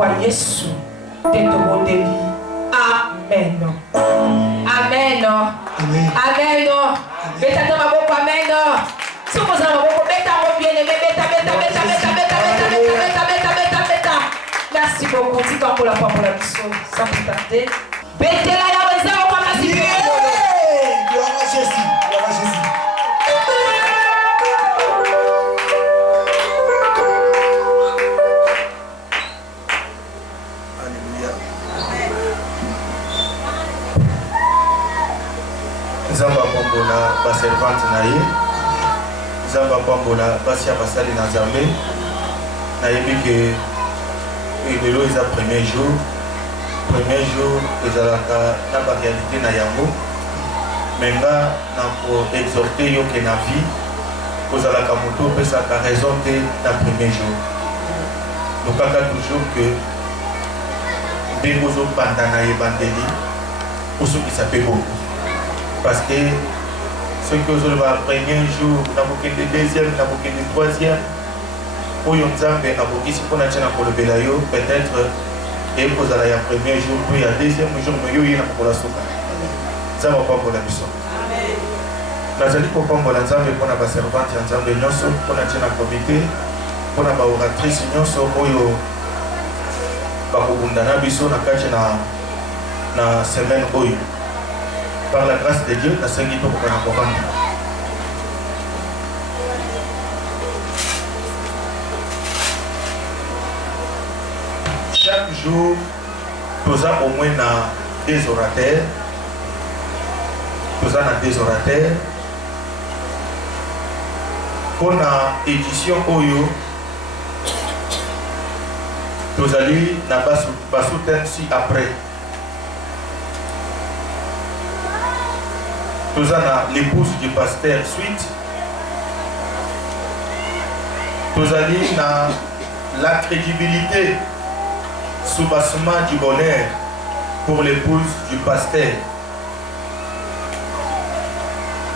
kombo ya Yesu te tobondeli. Amen. Amen. Amen. Beta ta maboko amen. Somo za maboko beta mo bien aimé beta. Merci beaucoup. Tika pour la parole de Dieu. Sans plus tarder. Beta la ya weza kwa merci. Gloire à Jésus. Gloire à Jésus. Zamba pambola ba servante na ye. Zamba pambola basia basali na Nzambe. Na yebi ke lelo eza premier jour ezalaka na ba réalité na yango. Menga na ko exhorter yo ke na vie kozalaka moto pesaka raison te na premier jour. Nokaka toujours que Bégozo Pandana et Bandeli, pour ceux qui s'appellent beaucoup. Parce que ceux qui ont le premier jour, n'a pas le deuxième, n'a pas le troisième, pour yon Zambé, n'a pas si on a tenu pour le Belayo, peut-être, et pour la premier jour, puis le deuxième jour, mais il y a pour la souka. Ça va pas pour la mission. Nazali pour prendre la Zambé, pour la servante, en Zambé, pour la tenu comité, pour la oratrice, pour bakubundana biso na kati na semaine oyo. Par la grâce de Dieu, na sengi to kokana kovanda. Chaque jour, nous avons au moins des orateurs. Nous avons des orateurs. Pour la édition oyo, nous allons dans si après. Nous avons l'épouse du pasteur suite. Nous allons dans la crédibilité soubassement du bonheur pour l'épouse du pasteur.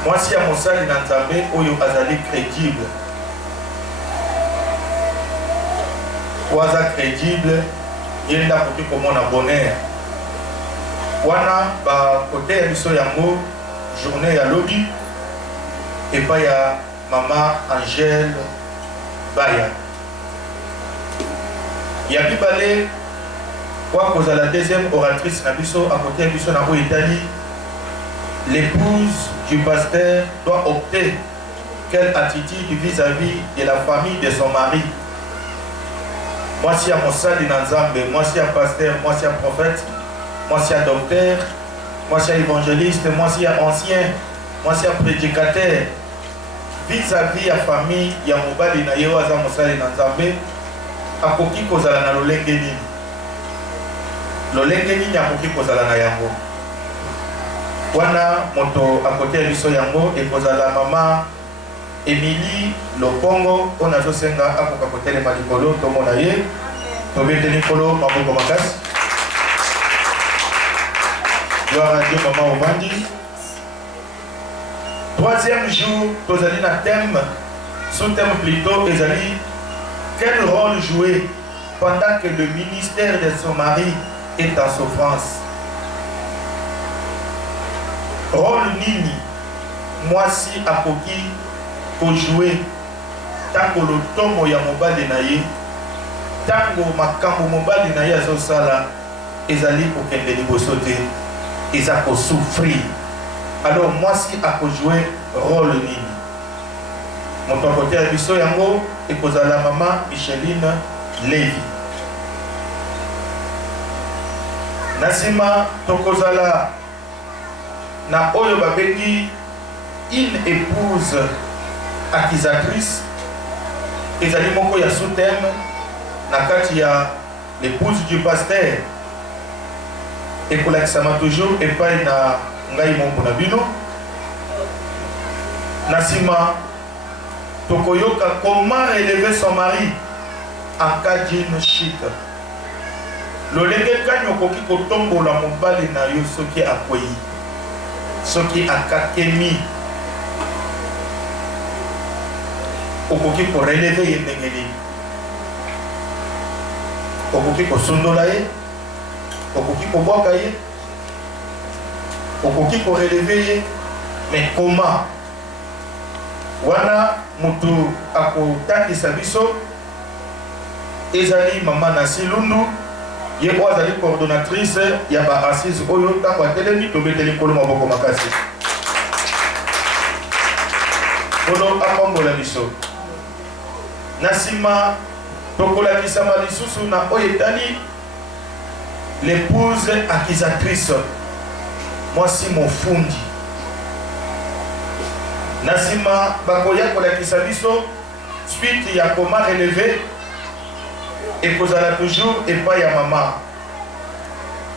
Moi, si à mon salle dans Nzambe, oyo azali crédible. Waza crédible, il y a comme on a bonheur. Wana ba côté biso yango journée à lobby et pas ya maman Angèle Baya. Ya bibale kwa koza la deuxième oratrice na biso à côté biso na ko Italie. L'épouse du pasteur doit opter quelle attitude vis-à-vis de la famille de son mari. Moi, si à mon salle dans Nzambe, moi, si à pasteur, moi, si à prophète, moi, si à docteur, moi, si à évangéliste, moi, si à ancien, moi, si à prédicateur, vis-à-vis à famille, il y a mon bali na yewa za mon salle dans Nzambe, à koki kozala na lolenge nini. Lolenge nini à koki kozala na yango. Wana moto à côté de biso yango et kozala maman Émilie Lopongo, on a joué à côté de Malikolo, Tomonaye, Tobete Nicolo, Maboko Makas. Gloire à Dieu, maman Obandi. Troisième jour, Tozali na thème, sous-thème plutôt, Ezali, quel rôle jouer pendant que le ministère de son mari est en souffrance? Rôle Nini, moi si à Koki, pour jouer tango le tomo ya mobali na ye tango makambo mobali na ye azosala ezali kokende liboso te eza kosouffrir. Alors moi si akojouer rôle nini moto akote ya biso yango ekozala mama Micheline Lévi. Nasima tokozala na oyo babengi une épouse accusatrice, ezali moko ya sous-thème na kati ya l'épouse du pasteur ekolakisama toujours epai na ngai moko na bino. Na nsima tokoyoka comment élever son mari en cas d'une chute. Lolenge kani okoki kotombola mobali na yo soki akwei, soki akakemi, okoki ko relever ye ndenge nini. okoki kosondola ye, okoki kobwaka ye, okoki koreleve ye, mais comment wana mutu akotangisa biso ezali mama Nasi Lundu ye oyo azali coordonnatrice ya ba assise oyo ntango atelemi tobeteli nkolo maboko makasi mpona apambola biso na nsima tokolakisama lisusu na oyo etali l'épouse accusatrice mwasi mofundi na nsima bakoya kolakisa biso suite ya koma relevé ekozala toujours epai ya mama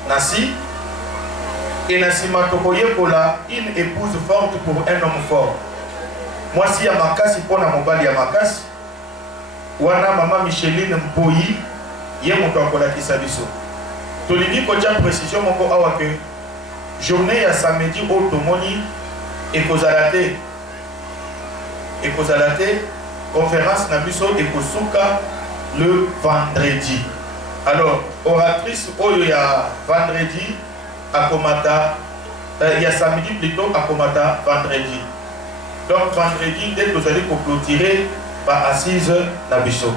Nasi et na nsima tokoyekola une épouse forte pour un homme fort mwasi ya makasi mpona mobali ya makasi wana mama Micheline Mpoyi ye moto akolakisa biso tolingi kotia précision moko awa ke journée ya samedi oyo tomoni ekozala te conférence na biso ekosuka le vendredi. Alors oratrice oyo ya vendredi akomata ya samedi plutôt akomata vendredi. Donc vendredi dès que vous allez clôturer ba assise na biso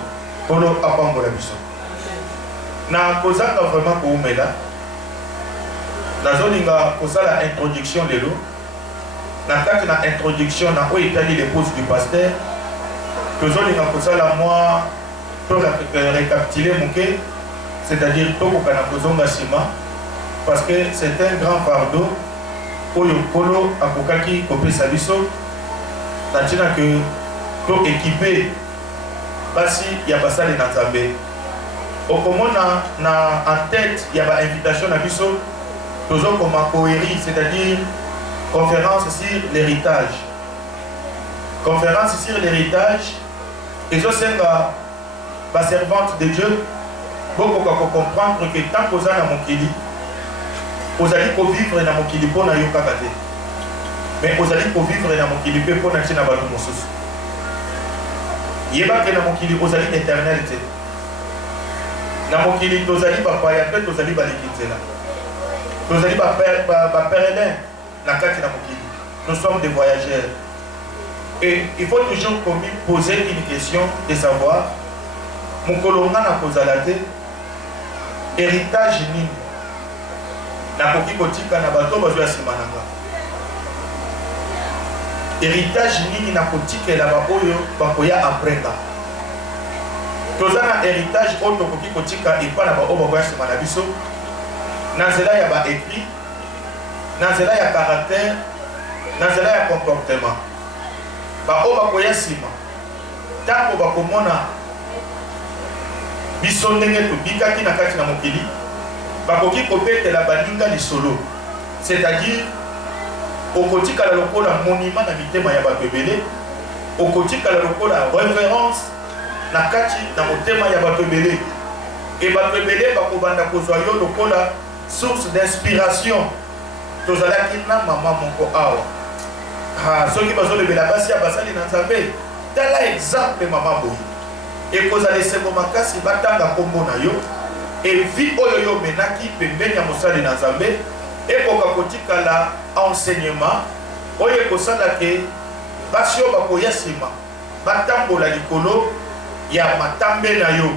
polo apambola biso na kozanga vraiment koumela nazolinga kozala introduction lelo na kati na introduction na oyo etali l'épouse du pasteur tozolinga kozala moi to récapituler moke c'est-à-dire tokoka na kozonga nsima parce que c'est un grand fardeau oyo nkolo akokaki kopesa biso na ntina ke to équipé basi ya basali na nzambe okomona na en tête ya ba invitation na biso tozokoma koeri c'est-à-dire conférence sur l'héritage ezosenga baservante de Dieu bokoka kocomprendre que tant koza na mokili ozali kovivre na mokili mpo na yo kaka te mais ozali kovivre na mokili mpe mpo na ntina bato mosusu yebake na mokili ozali éternel te na mokili tozali bapaya mpe tozali baleki nzela tozali bapèrerin na kati na mokili nous sommes des voyageurs et il faut toujours poser une question de savoir mokolo nga na kozala te héritage nini nakoki kotika na bato bazwa nsima na nga héritage nini nakotikela baoyo bakoya après nga toza na héritage oyo tokoki kotika epa na baoyo bakoya nsima na biso na nzela ya baécrit na nzela ya caractère na nzela ya comportement baoyo bakoya nsima ntango bakomona biso ndenge tobikaki na kati na mokili bakoki kobetela baninga lisolo c'est-à-dire okotikala lokola monument na mitema ya bato ebele okotikala lokola référence na kati na motema ya bato ebele e bato ebele bakobanda kozwa yo lokola source d'inspiration tozalaki na mama moko awa soki bazolobela basi ya basali na nzambe tala exemple mama boye ekozala esengo makasi batanga kombo na yo evi oyo yo menaki pembeni ya mosali na nzambe ekoka kotikala enseignement oyo ekosala ke basi oyo bakoya nsima batambola likolo ya matambe na yo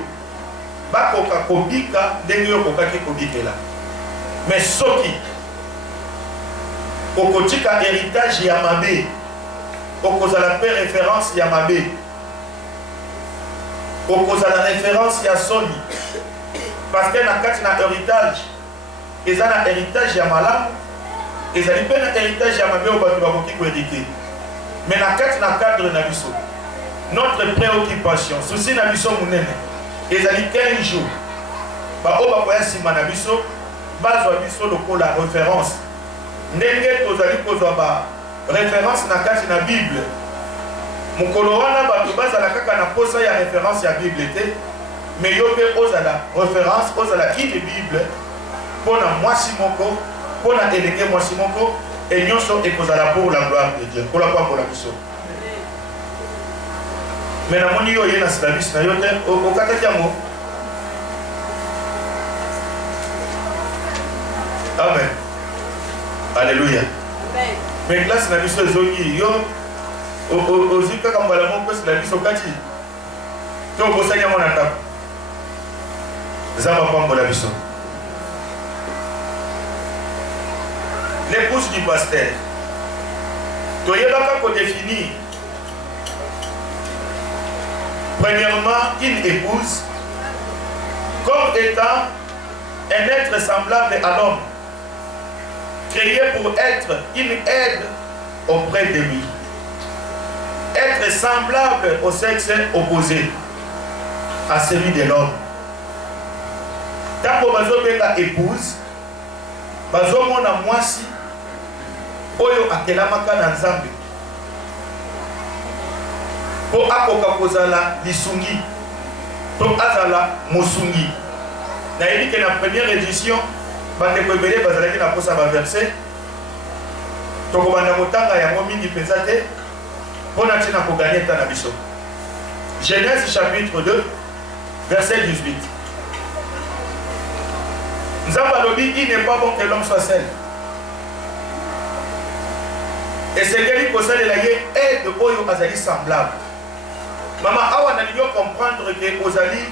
bakoka kobika ndenge yo okokaki kobikela mais soki okotika héritage ya mabe okozala mpe référence ya mabe okozala référence ya soni parce que na kati na héritage eza na héritage ya malamu ezali mpe na héritage ya mabe oyo bato bakoki kohédite mais na kati na cadre na biso notre préoccupation souci na biso monene ezali 15 jours baoyo bakoya nsima na biso bazwa biso lokola référence ndenge tozali kozwa ba référence na kati na bible mokolo wana bato bazala kaka na posa ya référence ya bible te mais yo mpe ozala référence ozala une bible mpona mwasi moko mpona elenge mwasi moko e nyonso ekozala pour la gloire de Dieu mpola kwambola biso mais namoni yo oye na service na yo te okataki yango Amen. Alléluia. Mais là, c'est la mission de Zogi. Aux yeux, quand on va la montre, c'est la mission de Kati. Donc, vous savez, mon attaque. Ça va prendre la mission. L'épouse du pasteur. Tu as définir. Premièrement, une épouse comme étant un être semblable à l'homme, créé pour être une aide auprès de lui, être semblable au sexe opposé à celui de l'homme. Tant que vous avez épouse, vous avez un moisi, oyo akelamaka na nzambe po akoka kozala lisungi to azala mosungi. Na yebi que na première édition bandeko ebele bazalaki na posa ba verset tokobanda kotanga yango mingi mpenza te mpona ntina koganye ta na biso. Genèse chapitre 2 verset 18. Nzambe alobi il n'est pas bon que l'homme soit seul. Et c'est que kosalela ye aide oyo azali semblable. Maman awa na liyo comprendre que ozali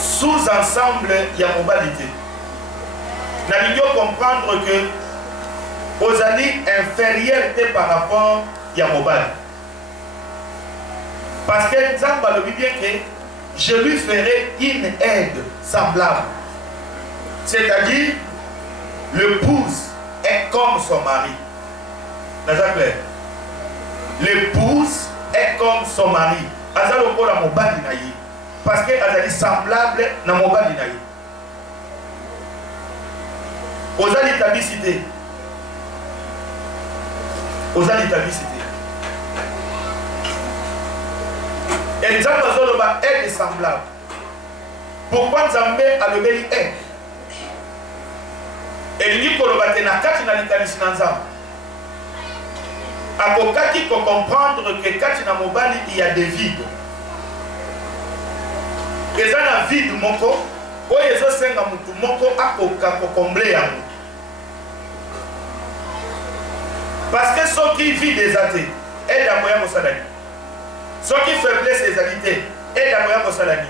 sous-ensemble ya mobalité. Na liyo comprendre que ozali inférieur par rapport ya mobile. Parce que Nzambe alobi bien que je lui ferai une aide semblable. C'est-à-dire l'épouse est comme son mari. N'est-ce clair? L'épouse est comme son mari. Azali okola mobali na ye. Parce que azali semblable na mobali na ye. Ozali tabicité. Ozali tabicité. Et Nzambe azoloba aide semblable. Pourquoi Nzambe alobeli aide? Elingi koloba te na kati na likanisi na Nzambe akokaki ko comprendre que kati na mobali il y a des vides. Eza na vide moko oyo ezosenga mutu moko akoka kokomble yango. Parce que soki vide eza te aide akoya kosala nini? Soki faiblesse ezali te aide akoya kosala nini?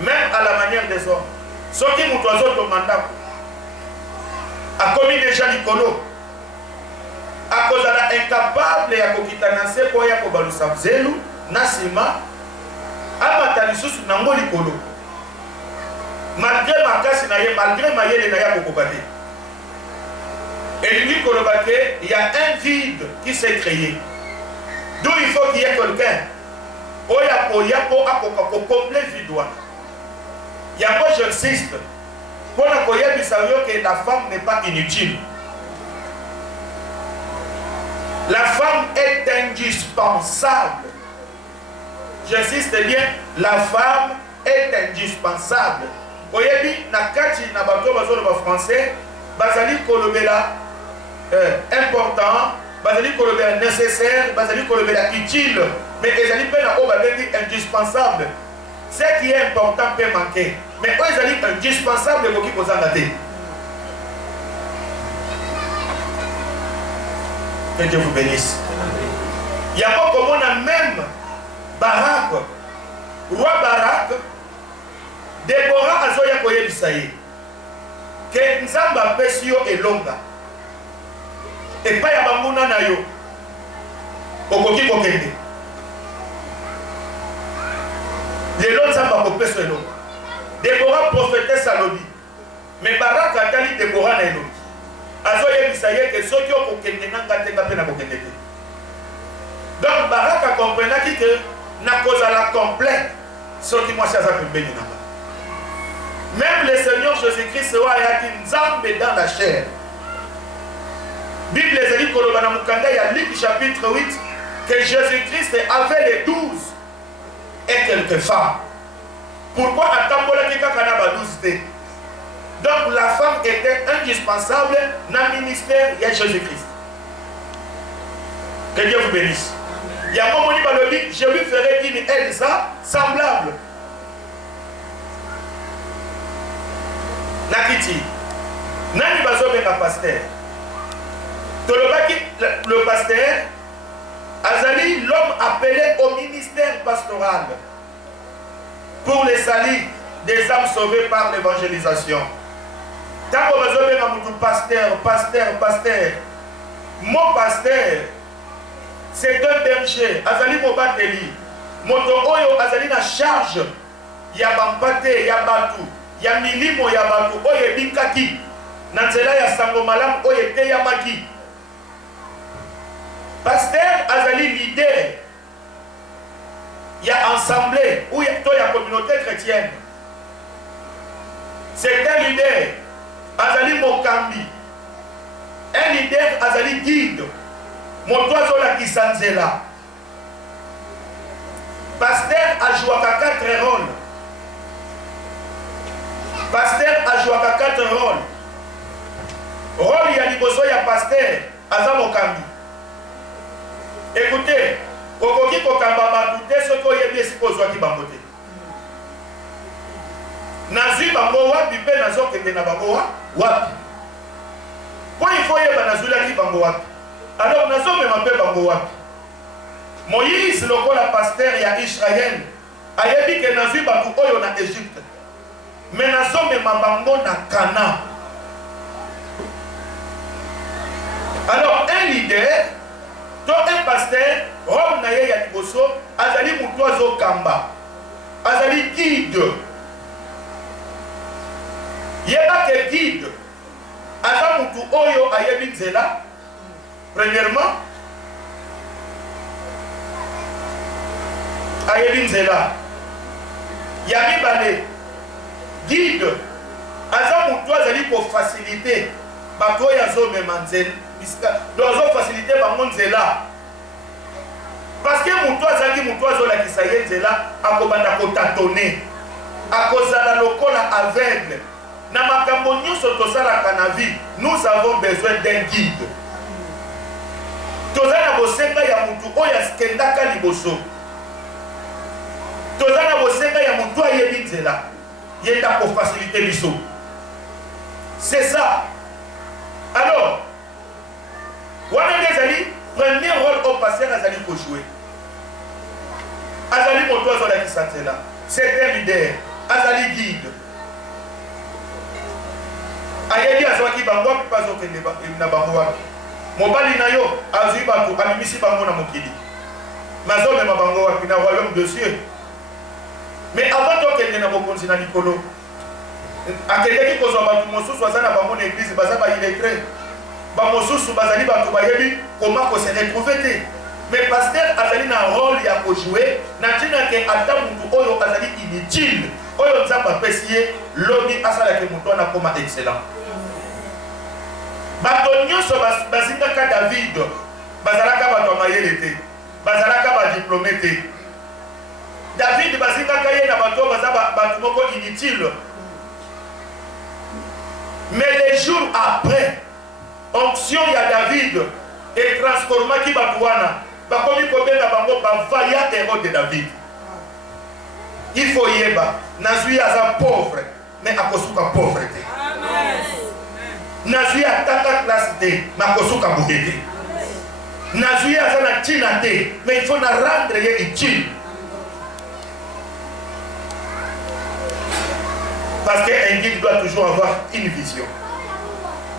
Même à la manière des hommes, soki mutu azotonga ndako akomi déjà likolo akozala incapable ya kokita na se po ya kobalusa mzelu na nsima amata lisusu nango likolo malgré makasi na ye, malgré mayele na ye akokoka te. Elingi koloba ke il y a un vide qui s'est créé, d'où il faut qu'il y ait quelqu'un oyo akoya po akoka kokomble vide wana. Yango j'insiste pour que la femme n'est pas inutile. La femme est indispensable. J'insiste bien, la femme est indispensable. Oyebi na kati na bato bazolo ba français, bazali kolobela important, bazali kolobela nécessaire, bazali kolobela utile, mais ezali pe na o babengi indispensable. Ce qui est important peut manquer. Mais quand ils allaient indispensable, il faut qu'ils posent en tête. Que Dieu vous bénisse. Il y a pas comme on a même Barak, roi Barak, Déborah Azoya Koye Bisaye, que Nzamba Pesio et Longa, et pas Yabamuna Nayo, Okoki Kokende. Les lots Nzamba Pesio et Longa. Déborah prophétesse à l'Obi. Mais Barak a dit Déborah na Elobi. Azoye Bisaye que ceux qui ont kokende nanga te kape na kokende te. Donc Barak a compris que na cause à la complète ce qui moi chaza pembeni nanga. Même le Seigneur Jésus-Christ a dit Nzambe dans la chair. Bible les élit kolobana mukanda ya Luc chapitre 8 que Jésus-Christ avait les 12 et quelques femmes. Pourquoi Atambola Kikakana ba 12 ? Donc la femme était indispensable dans le ministère de Jésus-Christ. Que Dieu vous bénisse. Il y a un moment où je lui ferai une aide semblable. Nakiti. Nani bazobenga pasteur. Tolobaki le pasteur azali l'homme appelé au ministère pastoral pour les salis des âmes sauvées par l'évangélisation. Tango bazobenga mutu pasteur, pasteur, pasteur. Mon pasteur, c'est un berger. Azali mobateli. Moto oyo azali na charge. Ya bampate, ya batu, ya milimo ya batu oyo bikaki. Na nzela ya sango malamu oyo te ya maki. Pasteur azali leader. Ya assemblée ou ya communauté chrétienne. C'est un leader. Azali mokambi. Un leader azali guide. Motoazo la kisanzela. Pasteur a joué à 4 rôles. Pasteur a joué à 4 rôles. Rôle ya liboso ya pasteur aza mokambi. Écoutez, okoki kokamba bantu te soki oyebi esika ozwaki bango te. Nazwi bango wapi mpe nazokende na bango wapi. Po il faut yeba nazwilaki bango wapi. Alors nazomema mpe bango wapi. Moïse lokola pasteur ya Israël ayebi ke nazwi batu oyo na Égypte. Mais nazomema bango na Canaan. Alors un leader, to un pasteur, rôle na ye ya liboso, azali mutu azokamba, azali guide. Yeba ke guide, aza mutu oyo ayebi nzela. Premièrement, ayebi nzela. Ya mibale, guide, aza mutu azali ko faciliter bato oyo azomema nzela. Doit faciliter bango nzela. Parce que mutu azali mutu azolakisa ye nzela akobanda kotatone, akozala lokola aveugle. Na makambo nyonso tosalaka na vie, nous avons besoin d'un guide. Tozana bosenga ya mutu oyo askendaka liboso. Tozana bosenga ya mutu ayebi nzela. Yenda ko faciliter biso. C'est ça. Alors, wana ndezali premier rôle au pasteur azali ko jouer. Azali moto azolakisa nzela. C'est un leader. Azali guide. Ayebi azwaki bango wapi bazokende na bango wapi. Mobali na yo azwi bato amimisi bango na mokili. Mazomema bango wapi na royaume de Dieu. Mais avant tokende na bokonzi na likolo, akendeki kozwa bato mosusu aza na bango na église baza ba illettré. Ba mosusu bazali bato bayebi comment ko se retrouver te. Mais pasteur azali na rôle ya ko jouer na tina ke ata mutu oyo azali inutile. Oyo nzamba apesi ye lobi asala ke mutu na koma excellent. Bato nyonso bazingaka David bazalaka bato mayele te, bazalaka ba diplômé te. David bazingaka ye na bato bato moko inutile. Mais les jours après, onction ya David et transformaki bato wana bakomi kobenga bango ba vaillant héros de David. Il faut yeba nazwi aza pauvre mais akosuka pauvreté. Amen. Nazwi ataka classe D mais akosuka bougete. Nazwi aza na tina te mais il faut na rendre ye utile. Parce qu'un guide doit toujours avoir une vision.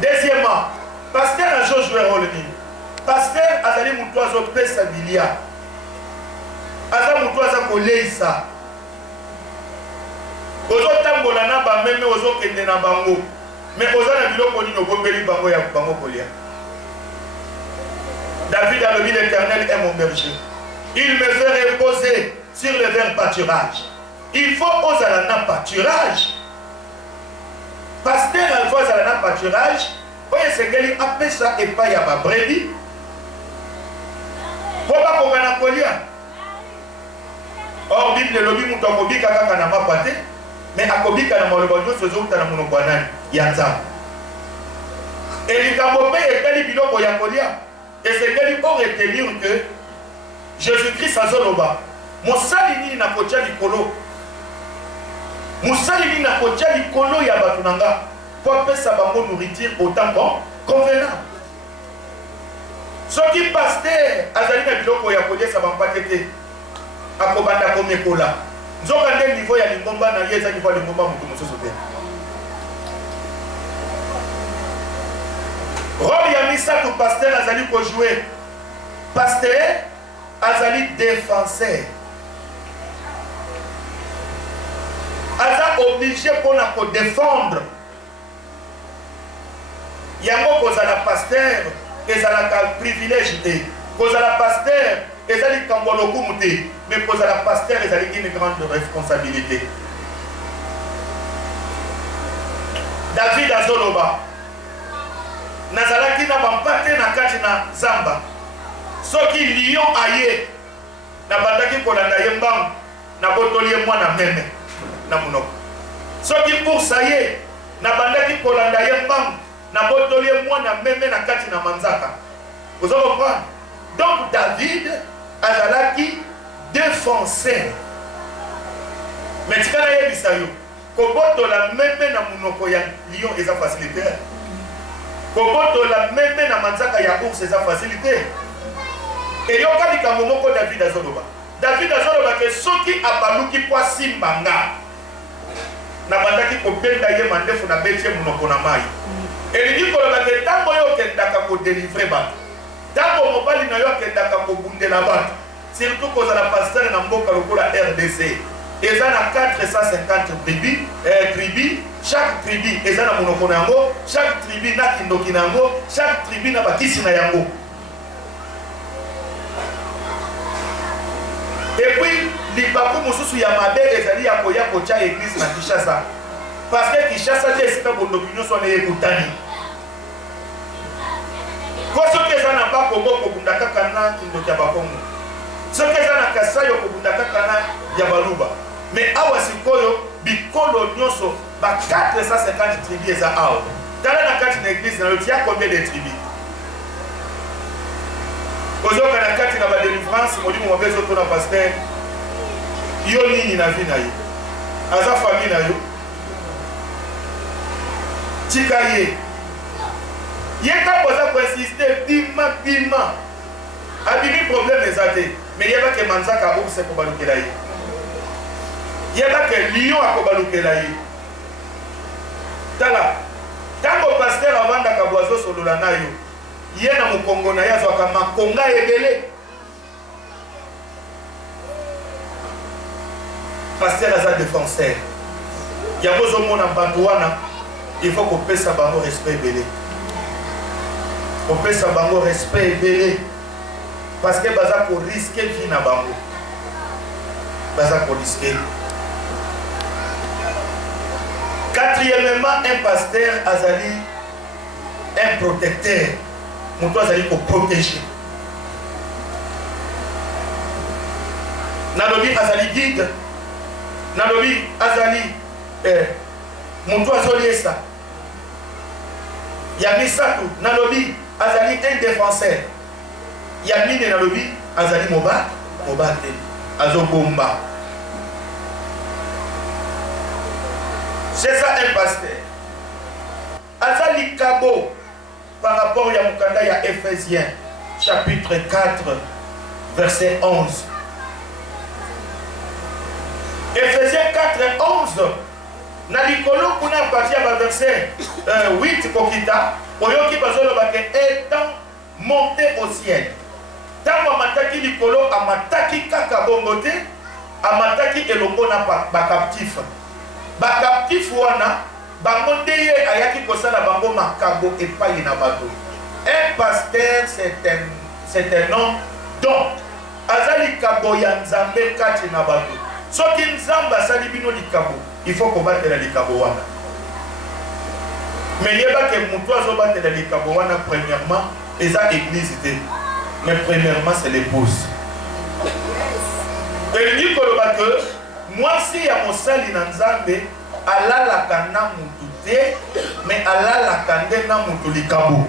Deuxièmement, pasteur a joué rôle ni. Pasteur azali mutu azopesa bilia. Aza mutu aza koleisa. Ozo tambola na ba meme ozo kende na bango. Mais oza na biloko nini obombeli bango ya bango kolia. David a dit l'Éternel est mon berger. Il me fait reposer sur le vert pâturage. Il faut oser la pâturage. Pasteur a fois à la pâturage. Oye sengeli apesa epa ya ba brebis. Boba kongana kolia. Or Bible lobi mutu akobika kaka na mapate. Mais akobika na maloba nyonso ezouta na monoko ya nani ya nzambe. Elikambo mpe etali biloko ya kolia esengeli o retenir que Jésus-Christ azoloba mosali nini na kotia likolo. Mosali nini na kotia likolo ya bato nanga pour appeler sa bango nourriture autant convenable. Ce qui pasteur azali na biloko ya kolia sa bango patete akobanda komekola. Nzokande niveau ya lingomba na yeza niveau ya lingomba mutu mosusu te. Rôle ya misato pasteur azali ko jouer. Pasteur azali défenseur. Aza obligé pour na ko défendre. Yango kozala pasteur ezalaka privilège te. Kozala pasteur ezali kambolokumu te. Mais kozala pasteur ezali une grande responsabilité. David azoloba nazalaki na bampate na kati na zamba. Soki lion aye na bandaki kolanda ye mbangu na botoli ye mwana meme na munoko. Soki boursa ye na bandaki kolanda ye mbangu na botoli ye mwana meme na kati na manzaka. Vous avez compris? Donc David azalaki défenseur. Mais tikana ye bisayo kobotola meme na munoko ya lion eza facilité. Kobotola meme na manzaka ya ours eza facilité. Et yoka likambo moko David azoloba. David azoloba ke soki abaluki kwa simbanga na bandaki kobenda ye mandefu na betie munoko na mai. Elingi koloba ke tango yo kendaka ko délivrer bato. Tango mobali na yo kendaka ko bundela bato. Surtout kozala pasteur na mboka lokola RDC. Eza na 450 tribus, chaque tribu eza na monoko na yango, chaque tribu na kindoki na yango, chaque tribu na bakisi na yango. Et puis libaku mosusu ya mabe ezali ya koya kocha église na Kinshasa. Parce que Kinshasa te esika bondoki nyonso na ekutani. Koso keza na bako boko bunda kaka na kindoki ya bakongo. Soki eza na Kasayo kobunda kaka na ya baluba. Mais awa sikoyo bikolo nyonso ba 450 tribus eza awa. Tala na kati na église na yotia combien de tribus? Kozoka na kati na ba délivrance modimo mabezo to na pasteur. Yo nini na vie na yo? Aza famille na yo. Tika ye. Yeka poza ko insister bima. Abimi problème ezate. Mais yeba ke manzaka ouse ko balukela ye. Yeba ke lion akobalukela ye. Tala. Tango pasteur avanda kabwazo solola na yo. Ye na mukongo na yazo akama konga ebele. Pasteur aza défenseur. Yabozo mona banduana, il faut qu'on pèse sa bango respect ebele. On pèse sa bango respect ebele. Parce que baza ko risquer vie na bango. Baza ko risquer. Quatrièmement, un pasteur azali un protecteur. Mon azali ko protéger. Nalobi azali guide. Nalobi azali mon azali esa. Yamisatu nalobi azali un défenseur. Yamine nalobi azali mobate azobomba. C'est ça un pasteur. Azali kabo par rapport à Mukanda ya Ephésiens chapitre 4 verset 11. Ephésiens 4 11. Na likolo kuna partir à verset 8 kokita oyoki bazolo bake étant monté au ciel. Tango amataki likolo amataki kaka bongo te amataki elongo na ba captif. Ba captif wana bango ndeye ayaki kosala bango makabo epai na bato. Un pasteur c'est un homme donc azali kabo ya nzambe kati na bato. Soki nzamba asali bino likabo il faut kobatela likabo wana. Mais yeba ke mutu azobatela likabo wana premièrement eza église te. Mais premièrement c'est l'épouse. Et dit que moi si ya mosali na nzambe alalaka na mutu te mais alalaka nde na mutu likabo.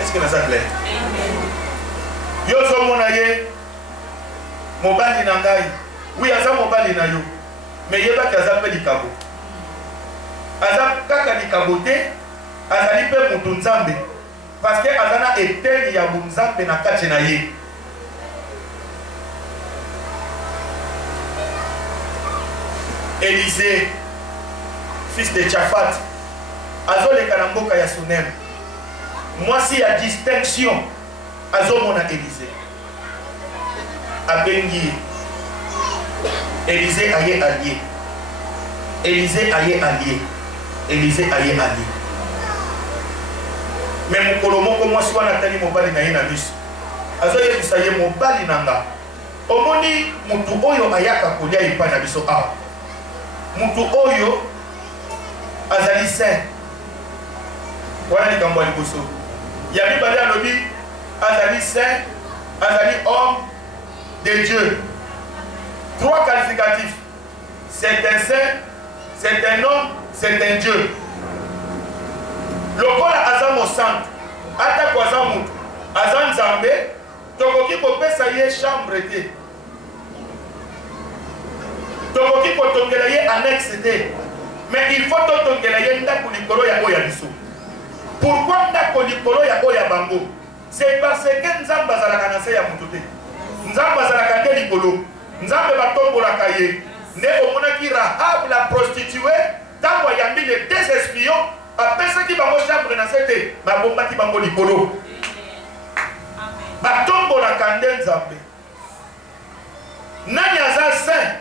Est-ce que ça clair? Yo so mona ye mobali na ngai. Oui, aza mobali na yo. Mais yeba kaza pe likabo. aza kaka likabote azali pe mutu nzambe parce que aza na eteni ya bunzambe na kati na ye. Élisée, fils de Tchafat, azoleka na mboka ya Sunem. Mwasi ya distinction azomona Élisée. Abengi Élisée aye allié. Élisée aye allié. Élisée aye allié. Mais mokolo moko mwasi wana tali mobali na ye na miso. Azoyebisa ye mobali nanga. Omoni mutu oyo ayaka kolia epai na biso awa. Mutu oyo azali saint. Wana likambo ya liboso. Ya mibale alobi azali saint, azali homme de Dieu. Trois qualificatifs. C'est un saint, c'est un homme, c'est un Dieu. Lokola aza mosantu, atako aza mutu, aza nzambe, tokoki kopesa ye chambre te. Tokoki kotongela ye annexe te. Mais il faut totongela ye ndako likolo ya oya biso. Pourquoi ndako likolo ya oya bango? C'est parce que nzambe azalaka na se ya mutu te. Nzambe azalaka te likolo. Nzambe batombolaka ye. Ne omonaki Rahab la prostituée, tango ayambi les deux espions, apesaki bango chambre na sete, babombaki bango likolo. Batombolaka nde nzambe. Nani aza saint?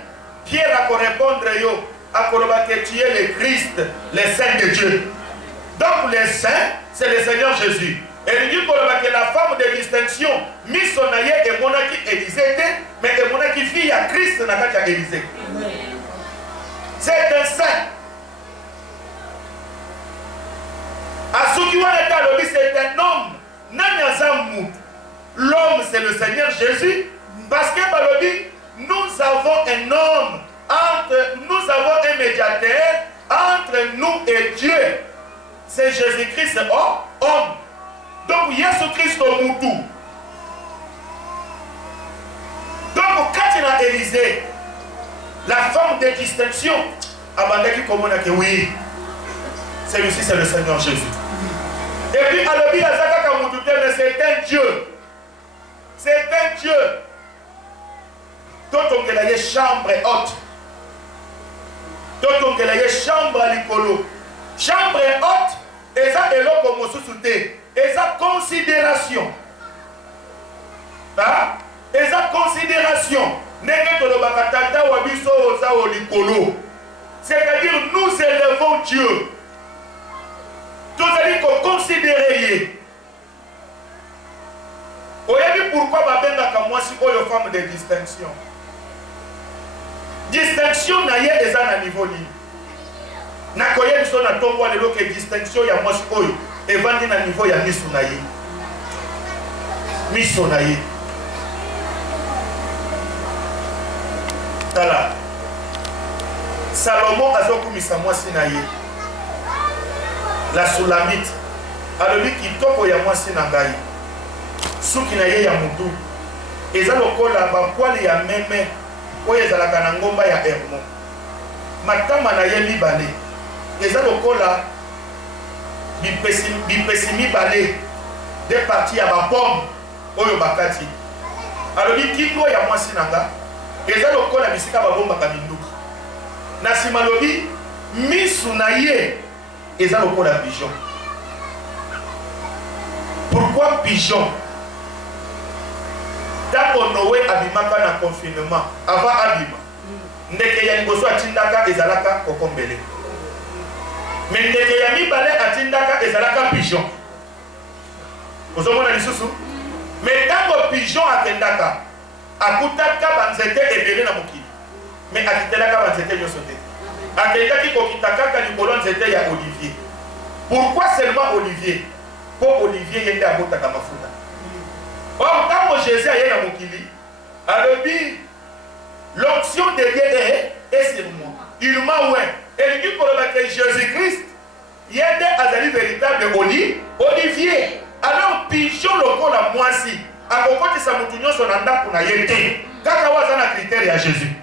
Pierre a répondre yo, a que tu es le Christ, le Saint de Dieu. Donc le saint, c'est le Seigneur Jésus. Et il dit que la femme de distinction, mis son aïe et monaki Élisée, mais et monaki fille à Christ n'a pas Élisée. C'est un saint. Asukiwa Netalobi, c'est un homme. Nanyazamou. L'homme, c'est le Seigneur Jésus. Parce que Balobi, nous avons un homme, nous avons un médiateur entre nous et Dieu. C'est Jésus-Christ, homme. Donc, Jésus-Christ au Moutou. Donc, quand il a Élisée, la femme de distinction, abandonné comme on a dit oui, celui-ci c'est le Seigneur Jésus. Et puis, à l'objet, mais c'est un Dieu. C'est un Dieu. Tout on a une chambre haute. Tout on a une chambre à l'écolo. Chambre haute, et ça est là comme on sous-souté. Et ça considération. Hein? Et ça considération. C'est-à-dire nous élevons Dieu. Tout à dire qu'on considère. Vous avez pourquoi moi si vous avez femme de distinction. Distinction n'a pas de niveau ni. Na koye biso na tombo lelo ke distinction ya mwasi oyo evandi na niveau ya miso na ye. Miso na ye. Tala. Salomon azokumisa mwasi na ye. La Sulamite. Alobi kitoko ya mwasi na ngai. Suki na ye ya mutu. Eza lokola ba poil ya meme oyo ezalaka na ngomba ya Hermon. Matama na ye libale. Eza lokola bipesi mibale de parti ya bapome oyo bakati. Alobi kingo ya mwasi nanga eza lokola bisika babombaka minduki. Na nsima lobi misu na ye eza lokola pigeon. Pourquoi pigeon? Tako Noé abimaka na confinement avant abima. Ndeke ya liboso atindaka ezalaka kokombele. Mais ndeke ya mibale atindaka ezalaka pigeon. Ozomona lisusu? Mais tango pigeon atendaka akutaka banzete ebele na mokili. Mais akitelaka banzete nyonso te. Akendaki kokitakaka likolo nzete ya olivier. Pourquoi seulement olivier? Pour olivier yende abotaka mafuta. Or tango Jésus aye na mokili, alobi l'onction de Dieu est sur moi. Il m'a oué. Et il dit que Jésus-Christ, il y a des azali véritable olivier. Alors, pigeon loko la moisi. A propos de sa moutounion son anda pour na yete. Kaka wazana critère à Jésus.